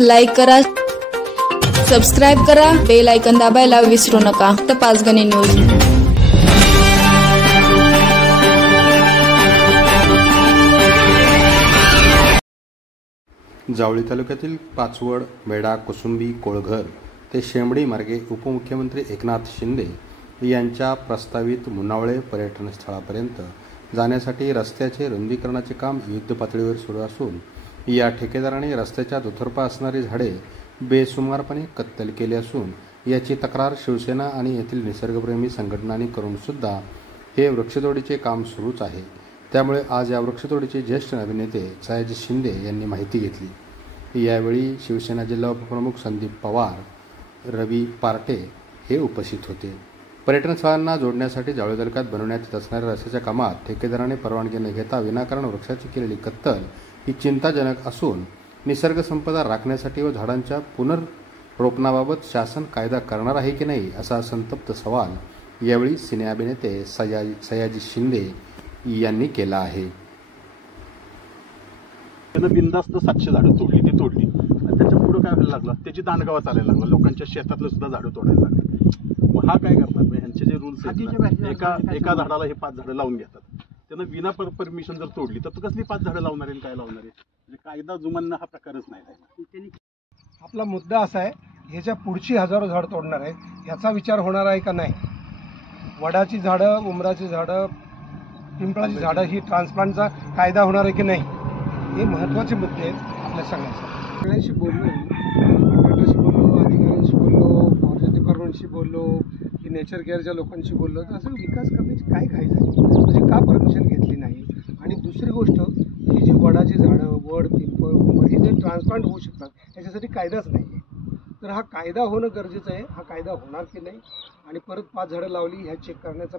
Like करा, subscribe करा, bell icon दाबायला विसरू नका. तर पाचगणी न्यूज. जावळी तालुक्यातील पाचवड, मेढा, कुसुंबी, कोळघर ते शेंबडी मार्गे उपमुख्यमंत्री एकनाथ शिंदे यांच्या प्रस्तावित मुनावळे पर्यटन स्थळापर्यंत जाण्यासाठी रस्त्याचे रुंदीकरणाचे काम युद्धपातळीवर सुरू असून या ठेकेदाराने रस्त्याच्या दुतर्फा असणारी झाडे बेसुमारपणे कत्तल केली असून याची तक्रार शिवसेना आणि येथील निसर्गप्रेमी संघटनांनी करून सुद्धा हे वृक्षतोडीचे काम सुरूच आहे. त्यामुळे आज या वृक्षतोडीचे ज्येष्ठ अभिनेते सयाजी शिंदे यांनी माहिती घेतली. यावेळी शिवसेना जिल्हा उपप्रमुख संदीप पवार, रवी पार्टे हे उपस्थित होते. पर्यटन स्थळांना जोडण्यासाठी जावळी तालुक्यात बनवण्यात येत असणाऱ्या रस्त्याच्या कामात ठेकेदाराने परवानगी न घेता विनाकारण वृक्षाची केलेली कत्तल ही चिंताजनक असून निसर्ग संपदा राखण्यासाठी व झाडांच्या पुनर्रोपणाबाबत शासन कायदा करणार आहे की नाही असा संतप्त सवाल यावेळी सिने अभिनेते सयाजी शिंदे यांनी केला आहे. त्यानं बिनधास्त 700 झाडं तोडली, ती तोडली आणि त्याच्या पुढे काय व्हायला लागलं, त्याची दांडगावा चालायला लागला, लोकांच्या शेतातलं सुद्धा झाडं तोडायला लागले. मग हा काय करणार, ह्यांचे जे रूल्स आहेत एका झाडाला हे 5 झाडं लावून घेतात. त्यानं विना परमिशन जर तोडली तर कसली 5 झाडं लावणार आहे, काय लावणार आहे, म्हणजे कायदा जुमानणं हा प्रकारच नाही. आपला मुद्दा असा आहे, ह्याच्या पुढची हजारो झाड तोडणार आहे, ह्याचा विचार होणार आहे का नाही. वडाची झाडं, उमराची झाडं, पिंपळाची झाडं ही ट्रान्सप्लांटचा कायदा होणार आहे की नाही, हे महत्त्वाचे मुद्दे आहेत आपल्या सगळ्यांसाठी. सगळ्यांशी बोललो, कॉन्ट्रॅक्टरशी बोललो, अधिकाऱ्यांशी बोललो, फॉरेस्ट डिपार्टमेंटशी बोललो, की नेचर केअरच्या लोकांशी बोललो. तर असं विकास करण्याची काय घाई झाली, म्हणजे का परमिशन घेतली नाही. आणि दुसरी गोष्ट, ही जी वडाची झाडं, वड, पिंपळ, उमर हे जे ट्रान्सप्लांट होऊ शकतात याच्यासाठी कायदाच नाही आहे. तर हा कायदा होणं गरजेचं आहे. हा कायदा होणार की नाही आणि परत 5 झाडं लावली ह्या चेक करण्याचा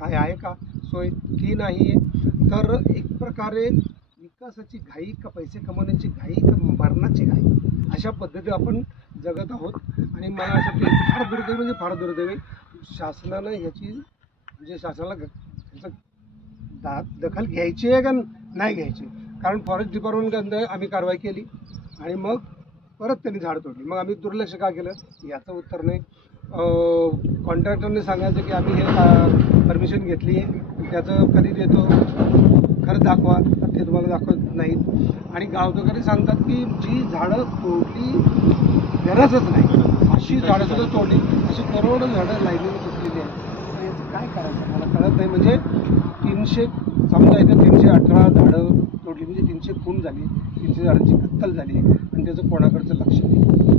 काय आहे का सोय, ती नाही आहे. तर एक प्रकारे विकासाची घाई का पैसे कमवण्याची घाई का मरणाची घाई, अशा पद्धती आपण जगत आहोत. आणि मला असं वाटतं फार दुर्दैव, म्हणजे फार दुर्दैव आहे. शासनानं ह्याची, म्हणजे शासनाला ह्याचं दखल घ्यायची आहे का नाही घ्यायची. कारण फॉरेस्ट डिपार्टमेंटकडे आम्ही कारवाई केली आणि मग परत त्यांनी झाडं तोडली. मग आम्ही दुर्लक्ष का केलं याचं उत्तर नाही. कॉन्ट्रॅक्टरने सांगायचं की आम्ही हे परमिशन घेतली आहे, त्याचं कधी देतो, खरं दाखवा, तर ते तुम्हाला दाखवत नाहीत. आणि गावकरी सांगतात की जी झाडं तोडली गरजच नाही अशी झाडंसुद्धा तोडली, अशी करोडो झाडं लाईनीने तुटलेली आहेत. तर याचं काय करायचं मला कळत नाही. म्हणजे 300 समजा इथं 318 झाडं तोडली, म्हणजे 300 खून झाली, 300 झाडांची कत्तल झाली आणि त्याचं कोणाकडचं लक्ष नाही.